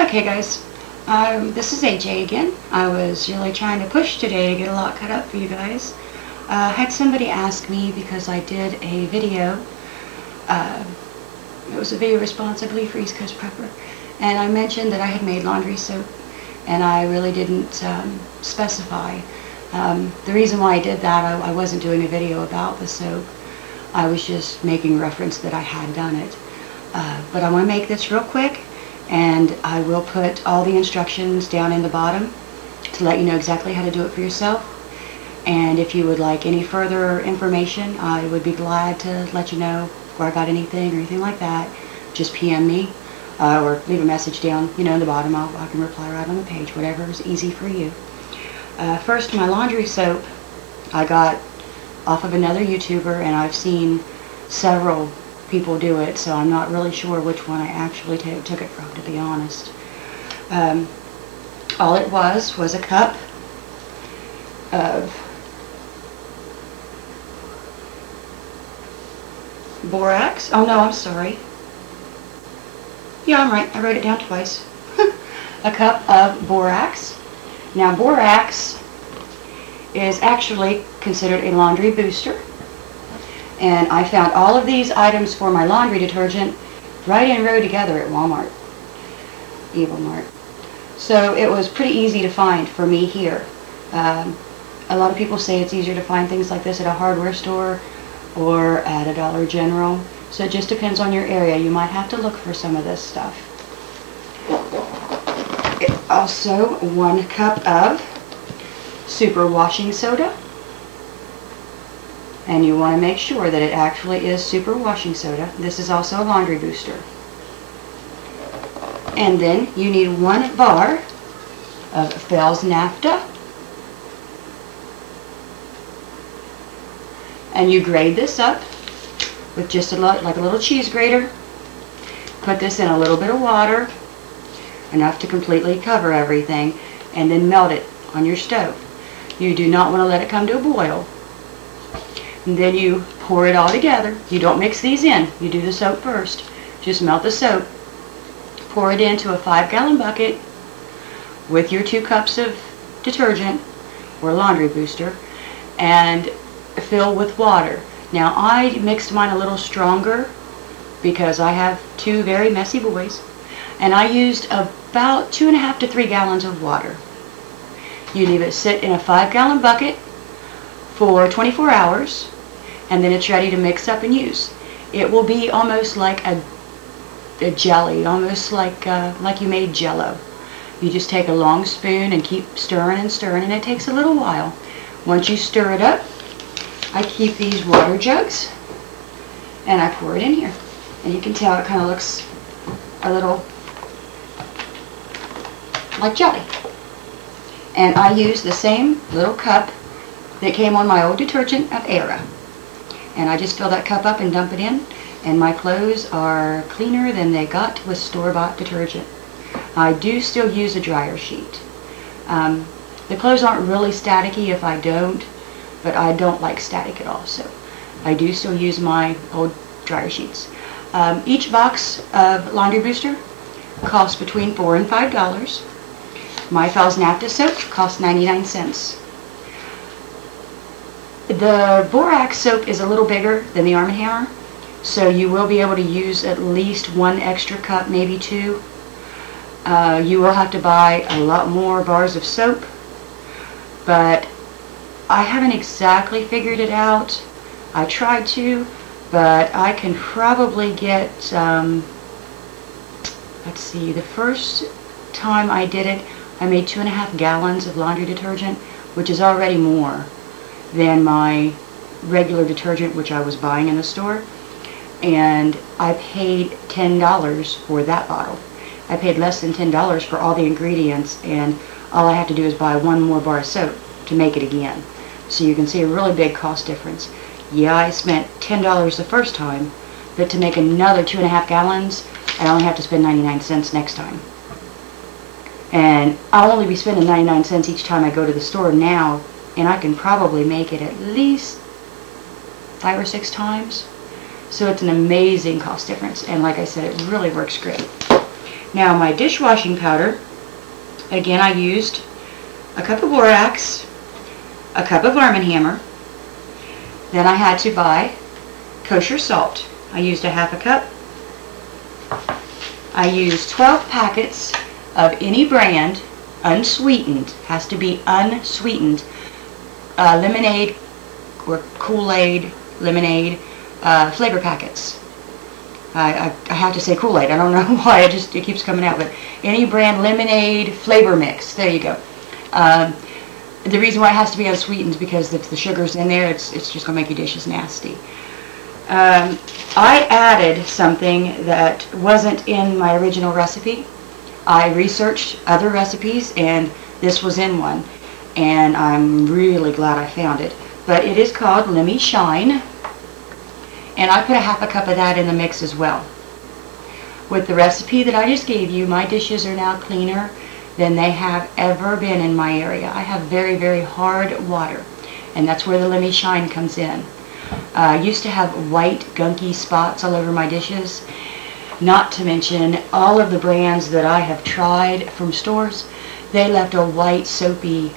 Okay guys, this is AJ again. I was really trying to push today to get a lot cut up for you guys. Had somebody ask me because I did a video, it was a video response I believe for East Coast Prepper, and I mentioned that I had made laundry soap and I really didn't specify. The reason why I did that, I wasn't doing a video about the soap. I was just making reference that I had done it. But I want to make this real quick, and I will put all the instructions down in the bottom to let you know exactly how to do it for yourself. And if you would like any further information, I would be glad to let you know where I got anything or anything like that. Just PM me or leave a message down, in the bottom. I can reply right on the page, whatever is easy for you. First, my laundry soap I got off of another YouTuber, and I've seen several people do it, so I'm not really sure which one I actually took it from, to be honest. All it was a cup of Borax. Oh no, I'm sorry. Yeah, I'm right. I wrote it down twice. A cup of Borax. Now, Borax is actually considered a laundry booster. And I found all of these items for my laundry detergent right in a row together at Walmart. Evil Mart. So it was pretty easy to find for me here. A lot of people say it's easier to find things like this at a hardware store or at a Dollar General. So it just depends on your area. You might have to look for some of this stuff. Also, 1 cup of super washing soda. And you want to make sure that it actually is super washing soda. This is also a laundry booster. And then you need 1 bar of Febreze Naphta. And you grate this up with just like a little cheese grater. Put this in a little bit of water, enough to completely cover everything, and then melt it on your stove. You do not want to let it come to a boil. And then you pour it all together. You don't mix these in. You do the soap first. Just melt the soap. Pour it into a 5-gallon bucket with your 2 cups of detergent or laundry booster, and fill with water. Now, I mixed mine a little stronger because I have 2 very messy boys, and I used about 2.5 to 3 gallons of water. You leave it sit in a 5-gallon bucket for 24 hours, and then it's ready to mix up and use. It will be almost like a jelly, almost like you made jello. You just take a long spoon and keep stirring and stirring, and it takes a little while. Once you stir it up, I keep these water jugs, and I pour it in here. And you can tell it kind of looks a little like jelly. And I use the same little cup that came on my old detergent of Era. And I just fill that cup up and dump it in, and my clothes are cleaner than they got with store-bought detergent. I do still use a dryer sheet. The clothes aren't really staticky if I don't, but I don't like static at all, so I do still use my old dryer sheets. Each box of laundry booster costs between $4 and $5. My Febreze Naphta soap costs 99 cents. The Borax soap is a little bigger than the Arm & Hammer, so you will be able to use at least 1 extra cup, maybe 2. You will have to buy a lot more bars of soap, but I haven't exactly figured it out. I tried to, but I can probably get, let's see, the first time I did it, I made 2.5 gallons of laundry detergent, which is already more than my regular detergent, which I was buying in the store. And I paid $10 for that bottle. I paid less than $10 for all the ingredients, and all I have to do is buy 1 more bar of soap to make it again. So you can see a really big cost difference. Yeah, I spent $10 the first time, but to make another 2.5 gallons, I only have to spend 99 cents next time. And I'll only be spending 99 cents each time I go to the store now, and I can probably make it at least 5 or 6 times. So it's an amazing cost difference, and like I said, it really works great. Now my dishwashing powder, again I used a cup of Borax, a cup of Arm & Hammer. Then I had to buy Kosher Salt. I used a half a cup. I used 12 packets of any brand, unsweetened, has to be unsweetened, Lemonade or Kool-Aid, Lemonade, flavor packets. I have to say Kool-Aid. I don't know why, it keeps coming out, but any brand Lemonade flavor mix. There you go. The reason why it has to be unsweetened is because if the sugar's in there, it's just going to make your dishes nasty. I added something that wasn't in my original recipe. I researched other recipes and this was in one, and I'm really glad I found it. But it is called Lemi-shine, and I put a half a cup of that in the mix as well. With the recipe that I just gave you, my dishes are now cleaner than they have ever been in my area. I have very, very hard water, and that's where the Lemi-shine comes in. I used to have white, gunky spots all over my dishes. Not to mention all of the brands that I have tried from stores, they left a white, soapy,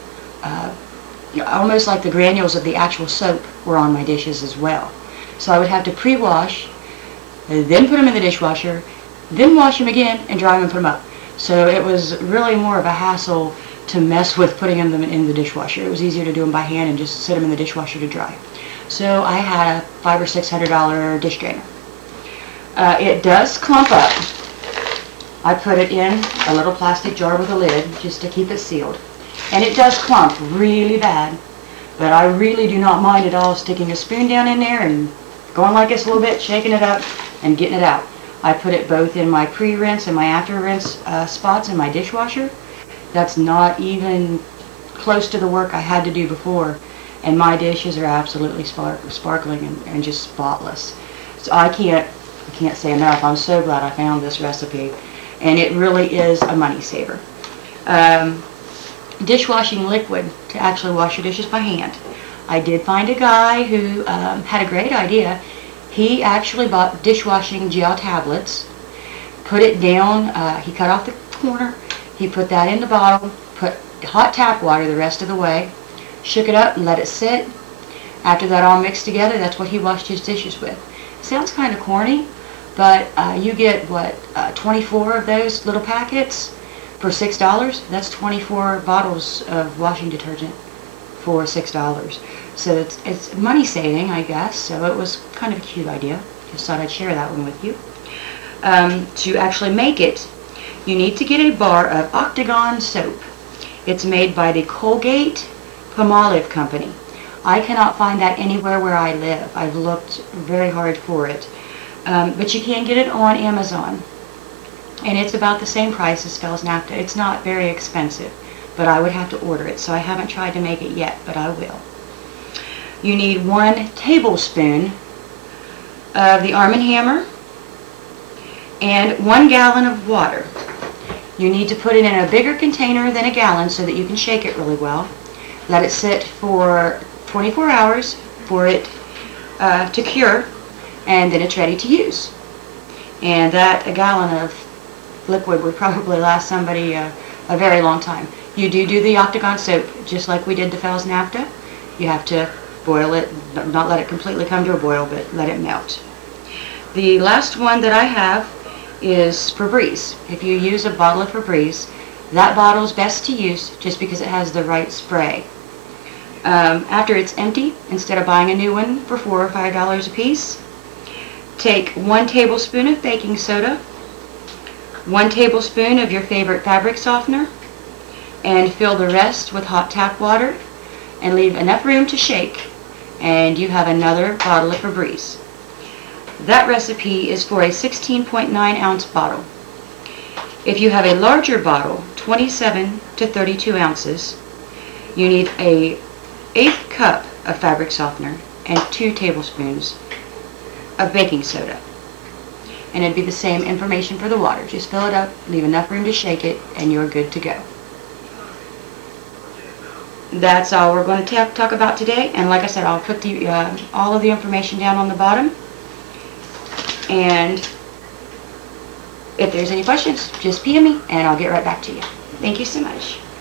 almost like the granules of the actual soap were on my dishes as well. So I would have to pre-wash, then put them in the dishwasher, then wash them again and dry them and put them up. So it was really more of a hassle to mess with putting them in the dishwasher. It was easier to do them by hand and just sit them in the dishwasher to dry. So I had a $500 or $600 dish drainer. It does clump up. I put it in a little plastic jar with a lid just to keep it sealed. And it does clump really bad. But I really do not mind at all sticking a spoon down in there and going like this a little bit, shaking it up and getting it out. I put it both in my pre-rinse and my after-rinse spots in my dishwasher. That's not even close to the work I had to do before. And my dishes are absolutely sparkling and just spotless. So I can't say enough. I'm so glad I found this recipe. And it really is a money saver. Dishwashing liquid to actually wash your dishes by hand. I did find a guy who had a great idea. He actually bought dishwashing gel tablets, put it down, he cut off the corner, he put that in the bottle, put hot tap water the rest of the way, shook it up and let it sit. After that all mixed together, that's what he washed his dishes with. Sounds kind of corny, but you get, what, 24 of those little packets for $6. That's 24 bottles of washing detergent for $6. So it's money saving, I guess. So it was kind of a cute idea. Just thought I'd share that one with you. To actually make it, you need to get a bar of Otagon Soap. It's made by the Colgate-Palmolive company. I cannot find that anywhere where I live. I've looked very hard for it. But you can get it on Amazon. And it's about the same price as Naphta. It's not very expensive, but I would have to order it. So I haven't tried to make it yet, but I will. You need 1 tablespoon of the Arm & Hammer and 1 gallon of water. You need to put it in a bigger container than a gallon so that you can shake it really well. Let it sit for 24 hours for it to cure, and then it's ready to use. And a gallon of liquid would probably last somebody a very long time. You do the Otagon Soap just like we did the Naphta. You have to boil it, not let it completely come to a boil, but let it melt. The last one that I have is Febreze. If you use a bottle of Febreze, that bottle is best to use just because it has the right spray. After it's empty, instead of buying a new one for $4 or $5 a piece, take 1 tablespoon of baking soda, 1 tablespoon of your favorite fabric softener, and fill the rest with hot tap water and leave enough room to shake, and you have another bottle of Febreze. That recipe is for a 16.9 ounce bottle. If you have a larger bottle, 27 to 32 ounces, you need a 1/8 cup of fabric softener and 2 tablespoons of baking soda. And it'd be the same information for the water. Just fill it up, leave enough room to shake it, and you're good to go. That's all we're going to talk about today. And like I said, I'll put all of the information down on the bottom. And If there's any questions, just PM me and I'll get right back to you. Thank you so much.